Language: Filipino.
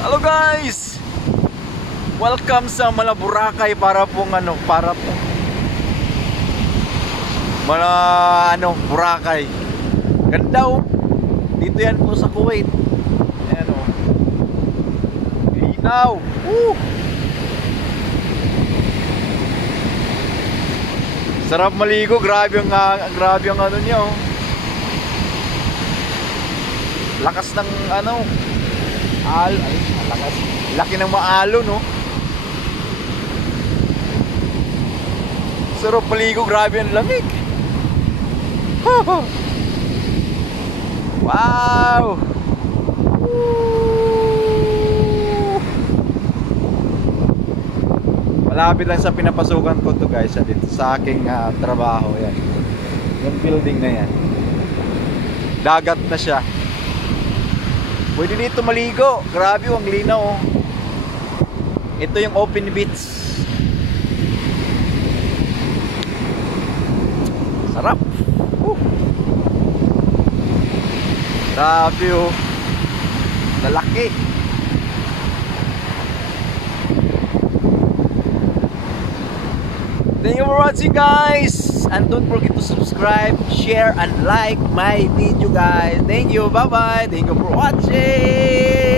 Hello guys! Welcome sa Boracay para pong Boracay. Ganda oh. Dito yan po sa Kuwait. Ayan oh. Linaw. Woo! Sarap maligo, grabe ang ano niya oh. Lakas ng lakas. Laki ng maalon no. Sarap maligo, grabe ang lamig. Wow! Malapit lang sa pinapasukan ko to guys, dito sa aking trabaho yan. Yung building na yan. Dagat na siya. Pwede dito maligo. Grabe ang linaw oh. Ito yung open beach. Sarap. Grabe oh. Lalaki. Thank you for watching guys. And don't forget to subscribe, share, and like my video guys. Thank you. Bye bye. Thank you for watching.